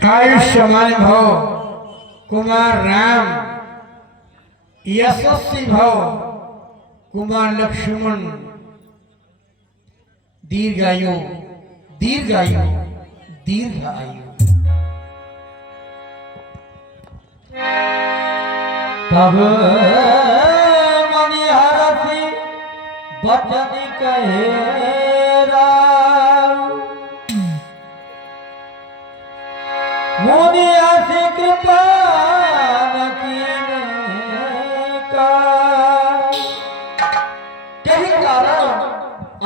आयुष्मान भव कुमार राम, यशस्वी भव कुमार लक्ष्मण, दीर्घायु दीर्घायु दीर्घायु। तब मणिहरसी बचन कहे मुनिया से कृपा कहीं कारण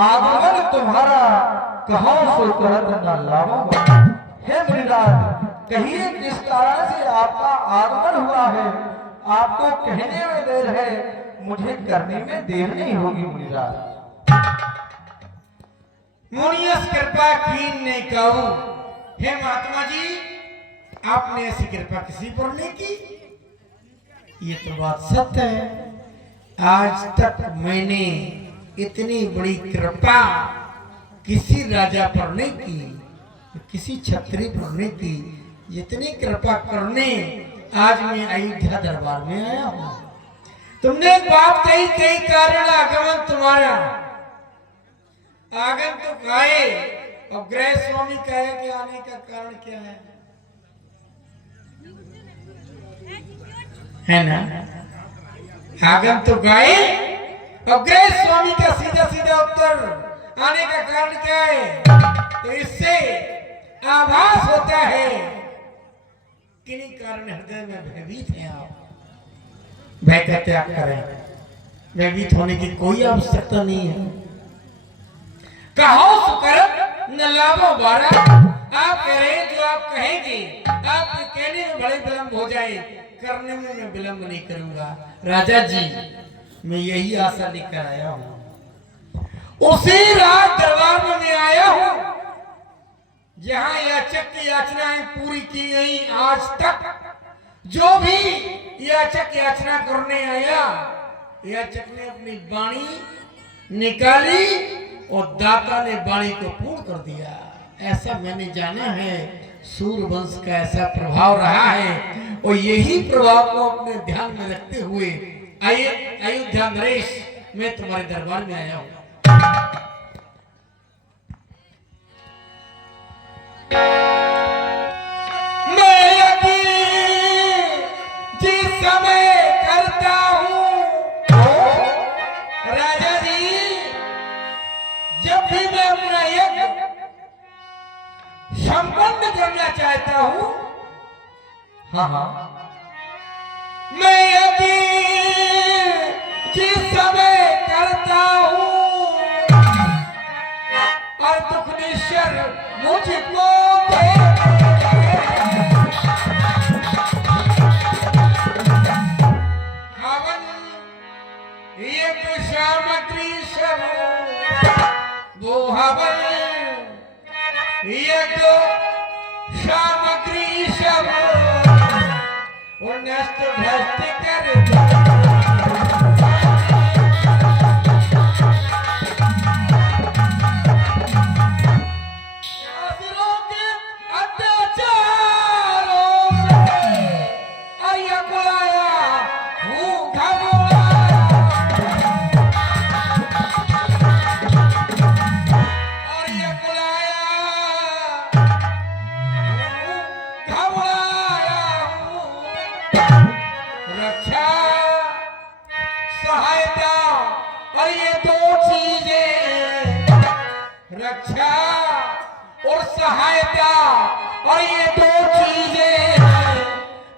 आगमन तुम्हारा कहाँ से करत न लावा। हे मुनिराज, कहिए किस कारण से आपका आगमन हुआ है। आपको कहने में देर है, मुझे करने में देर नहीं होगी मुनिराज। मुनियस कृपा कीन ने कहूं, हे महात्मा जी, आपने ऐसी कृपा किसी पर नहीं की। ये तो बात सत्य है। आज तक मैंने इतनी बड़ी कृपा किसी राजा पर नहीं की, किसी क्षत्रिय पर नहीं की, जितनी कृपा करने आज मैं अयोध्या दरबार में आया हूं। तुमने एक बात कही, कई कारण आगमन तुम्हारा। आगमन तो आए और गृह स्वामी कहे कि आने का कारण क्या है ना। आगम तो गए और गृह स्वामी का सीधा सीधा उत्तर आने का कारण क्या है। तो इससे आभास होता है किन्हीं कारण हृदय में भयभीत हैं आप। भय का त्याग करें, भयभीत होने की कोई आवश्यकता नहीं है। कहो सुकर न लाभो बारा। आप कह रहे हैं जो आप कहेंगे, आपके कहने में बड़े विलंब हो जाए, करने में मैं विलंब नहीं करूंगा। राजा जी, मैं यही आशा लेकर आया हूं। उसी रात दरबार में मैं आया हूं जहां याचक की याचनाएं पूरी की गई। आज तक जो भी याचक याचना करने आया, याचक ने अपनी वाणी निकाली और दाता ने वाणी को पूर्ण कर दिया। ऐसा मैंने जाना है, सूर्यवंश का ऐसा प्रभाव रहा है। और यही प्रभाव को अपने ध्यान में रखते हुए अयोध्या नरेश, मैं तुम्हारे दरबार में आया हूं। मैं जिस समय करता हूं, राजा जी, जब भी मैं अपना यज्ञ संपन्न करना चाहता हूं, मैं यदि जिस समय करता हूं और दुख निश्चर मुझको हवन ये तो सामग्री सब वो हवन ये तो सामग्री सब और नष्ट भ्रष्ट कर असुरों के अत्याचारों से आया बुलाया हूँ घबराया और ये बुलाया रक्षा सहायता। और ये दो चीजें, रक्षा और सहायता, और ये दो चीजें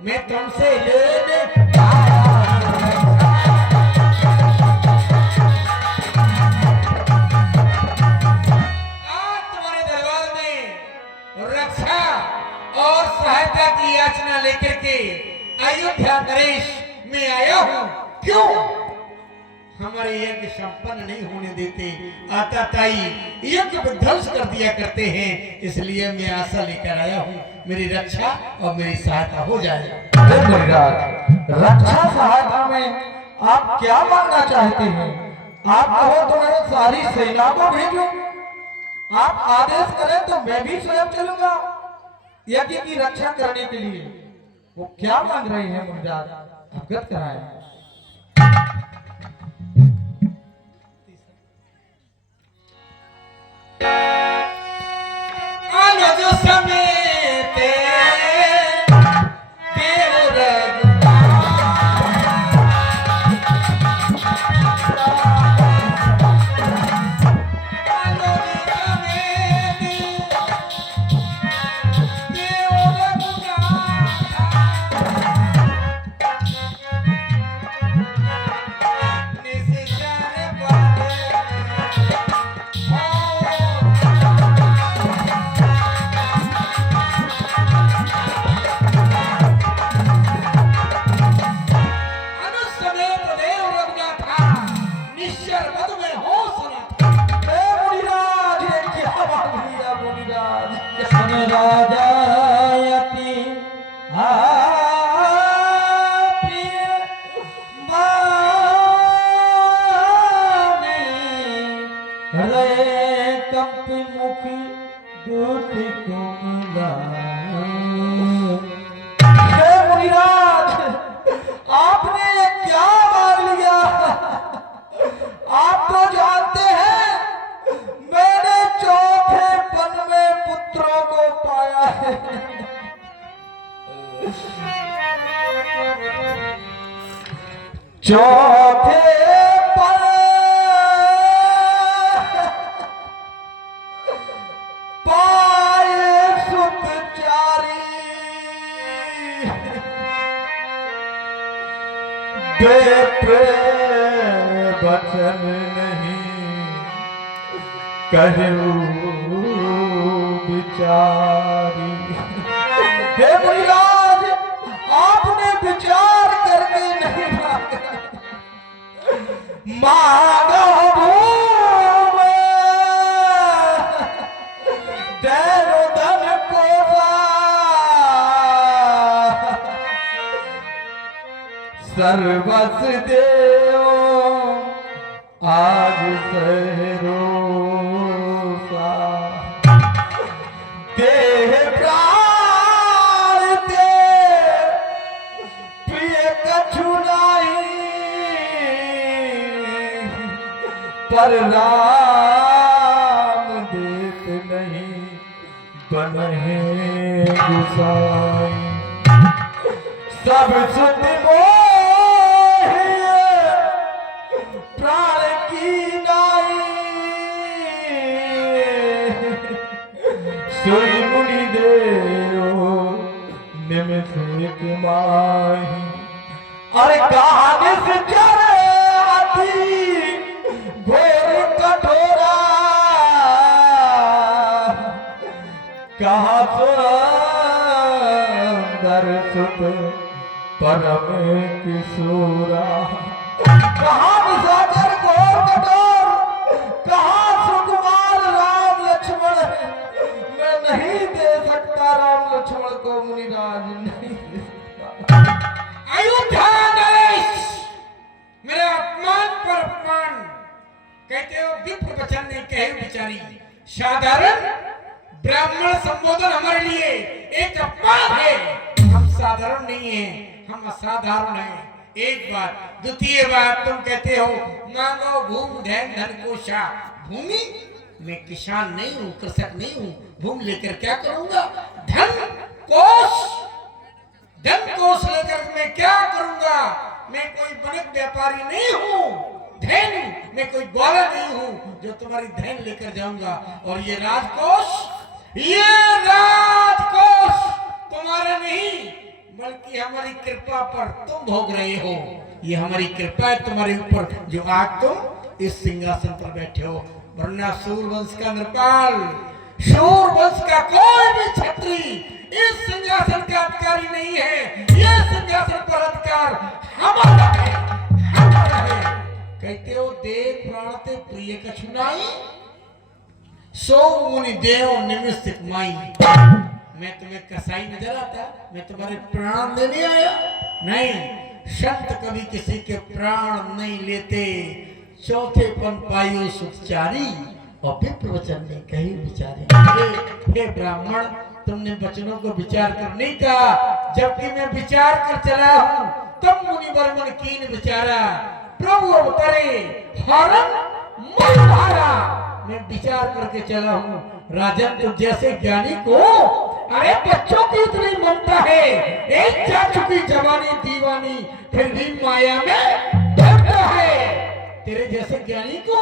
मैं तुमसे लेने आज तुम्हारे दरबार में रक्षा और सहायता की याचना लेकर के अयोध्या नरेश में आया हूं। क्यों? हमारे यज्ञ संपन्न नहीं होने देते, आताताई यज्ञ विध्वंस कर दिया करते हैं। इसलिए मैं आशा लेकर आया हूं, मेरी रक्षा और मेरी सहायता हो जाए। रक्षा सहायता में आप क्या मांगना चाहते हैं? आप कहो तो मैं सारी सेना को भेजूं, आप आदेश करें तो मैं भी स्वयं चलूंगा। यज्ञ की रक्षा करने के लिए वो क्या मांग रहे हैं मुनिराज, अवगत कराएं। आपने ये क्या मांग लिया? आप तो जानते हैं मैंने चौथे पन में पुत्रों को पाया है। चौथे पन पाए सुत चारी, वचन नहीं कहूं बिचारी। हे मुनिराज, आपने विचार करके नहीं मांगा भूम दैनो धन को सर्वस देव आज सहरोसा, देह प्राण दे प्रिय कछु नहीं, पर राम देत नहीं बनहे गुसाई। सब सुत प्राण की नाई, सोई मुनि देव निमिष माही। अरे कहानी से चले आती घोर कठोरा, कहा सुंदर सुत परम किशोरा। कहाँ सागर घोर कठोर, कहाँ सुकुमार राम लक्ष्मण है। मैं नहीं दे सकता राम लक्ष्मण को मुनिराज, नहीं दे सकता। अयोध्या नरेश, मेरा अपमान पर अपमान। कहते हो विप्र वचन नहीं कहे बिचारी। साधारण ब्राह्मण संबोधन हमारे लिए एक अपमान है। हम साधारण नहीं हैं, हम असाधारण हैं। एक बात। द्वितीय बात, तुम कहते हो मांगो भूमि धन धन कोशा। भूमि, मैं किसान नहीं हूँ, कृषक नहीं हूँ। भूमि लेकर क्या करूंगा? धन कोश, धन कोश लेकर मैं क्या करूंगा? मैं कोई बनिक व्यापारी नहीं हूँ। धन, मैं कोई ग्वाला नहीं हूँ जो तुम्हारी धन लेकर जाऊंगा। और ये राजकोष, ये राजकोष तुम्हारा नहीं बल्कि हमारी कृपा पर तुम भोग रहे हो। ये हमारी कृपा है तुम्हारे ऊपर जो आज तुम इस सिंहासन पर बैठे हो। वरना सूरवंश का नृपाल, सूरवंश का कोई भी क्षत्रिय इस सिंहासन का अधिकारी नहीं है। ये सिंहासन पर अधिकार हमारा है, हमारा है। कहते हो देव प्राण ते प्रिय कछु नाई, सो मुनि देव निमिष माई। मैं तुम्हें कसाई नजर आता? मैं तुम्हारे प्राण देने आया? नहीं, संत कभी किसी के प्राण नहीं लेते। चौथे पन पायो सुखचारी और विप्र वचन नहीं कही बिचारे। हे ब्राह्मण, तुमने बचनों को विचार करने का, जबकि मैं विचार कर चला हूँ। तब मुनिवर मन कीन विचारा, प्रभु अवतरे हरण मन धारा। मैं विचार करके चला हूँ, राजन तो जैसे ज्ञानी को अरे बच्चों की इतनी ममता है, एक जा चुकी जवानी दीवानी फिर भी माया में डरता है। तेरे जैसे ज्ञानी को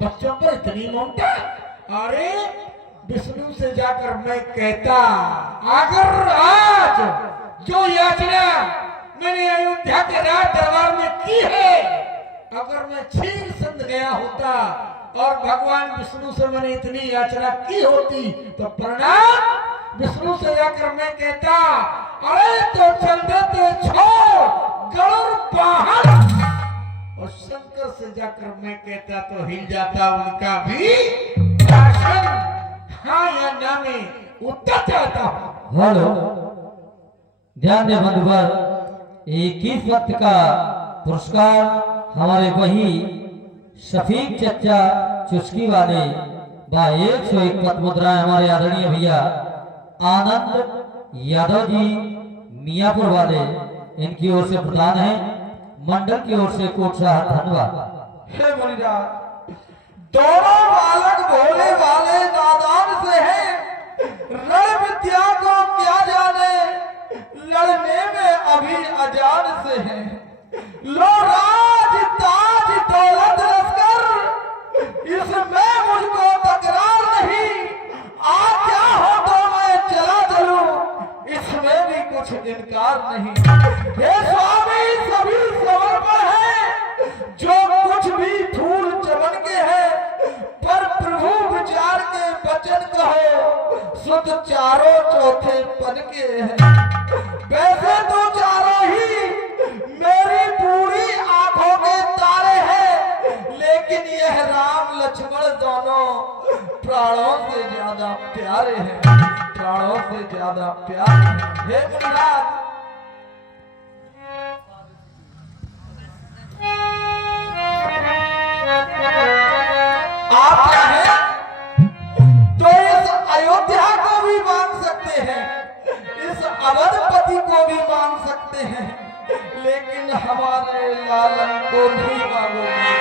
बच्चों पर इतनी ममता। अरे विष्णु से जाकर मैं कहता, अगर आज जो याचना मैंने अयोध्या के राज दरबार में की है, अगर मैं क्षीर संध गया होता और भगवान विष्णु से मैंने इतनी याचना की होती, तो प्रणाम विष्णु से जाकर मैं कहता, अरे तो चल देते छोड़ गरुड़ वाहन। और शंकर से जाकर मैं कहता तो हिल जाता उनका भी शासन। हाँ या ना में उत्तर चाहता हूँ। हेलो, ध्यान दे बंधुवर, 21 वक्त का पुरस्कार हमारे वही शफीक चच्चा चुस्की वाले बा 101 पद मुद्राएं हमारे आदरणीय भैया आनंद यादव जी मियापुर वाले, इनकी ओर से प्रदान है। मंडल की ओर से कोट सा धन्यवाद। हे मुनिराज, दोनों बालक भोले वाले नादान से हैं, रण विद्या को क्या जाने, लड़ने में अभी अजान से हैं। लो राज ताज दौलत लश्कर, इसमें मुझको तकरार नहीं, आज्ञा हो तो मैं चला चलूं, इसमें भी कुछ इनकार नहीं। हे स्वामी सभी समर्पण है, जो कुछ भी फूल चमन के है, पर प्रभु विचार के वचन कहो, सुध चारों चौथे पन के हैं। वैसे तो चारों ही मेरी पूरी आंखों के तारे हैं, लेकिन यह राम लक्ष्मण दोनों प्राणों से ज्यादा प्यारे हैं, प्राणों से ज्यादा प्यारे हैं। हे मुनिराज, आप चाहें तो इस अयोध्या को भी मांग सकते हैं, इस अवधपति को भी मांग सकते हैं, लेकिन हमारे लालन को नहीं मांगोगे।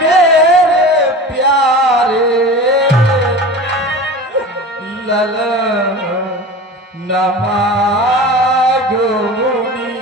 मेरे प्यारे ललन न मांगो मुनि,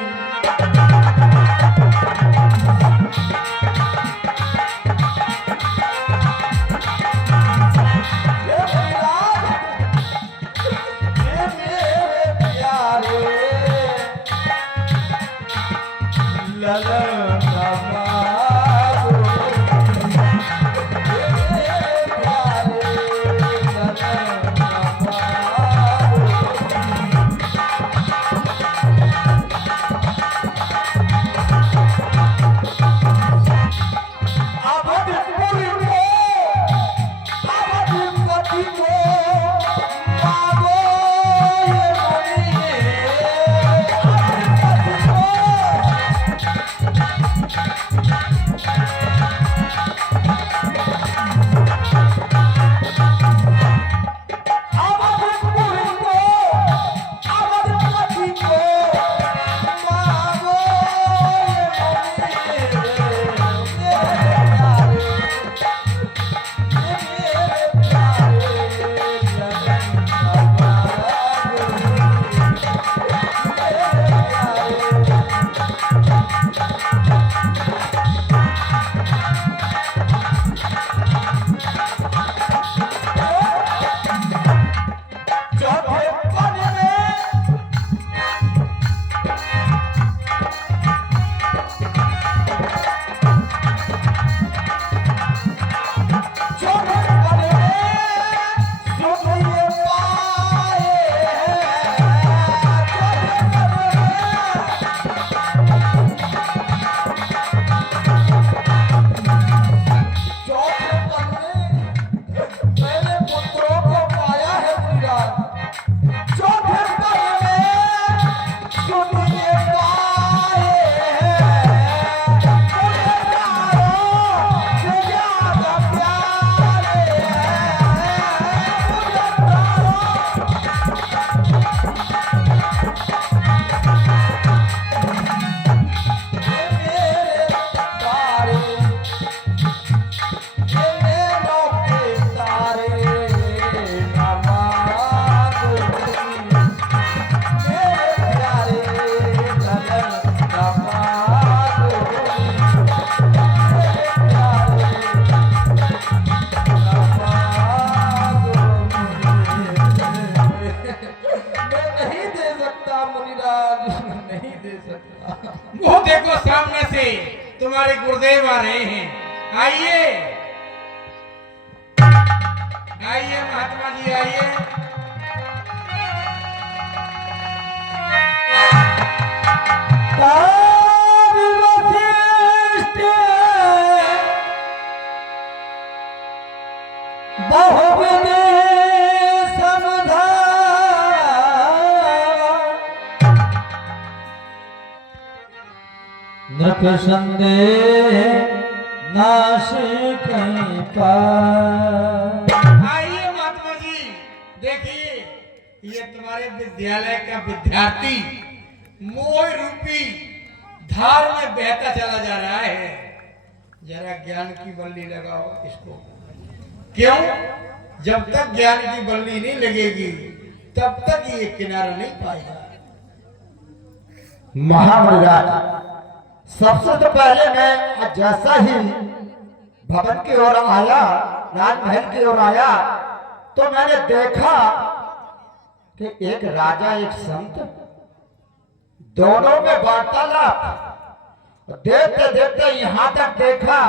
हमारे गुरुदेव आ रहे हैं। आइए आइए महात्मा जी आइए। नृप संदेह नाश कहीं पार। आइए महात्मा जी देखिए, ये तुम्हारे विद्यालय का विद्यार्थी मोह रूपी धार में बहता चला जा रहा है। जरा ज्ञान की बल्ली लगाओ इसको। क्यों? जब तक ज्ञान की बल्ली नहीं लगेगी तब तक ये किनारा नहीं पाएगा। महामृगाज, सबसे तो पहले मैं जैसा ही भवन की ओर आया, राजमहल की ओर आया, तो मैंने देखा कि एक राजा एक संत दोनों में वार्तालाप। देखते देखते यहां तक देखा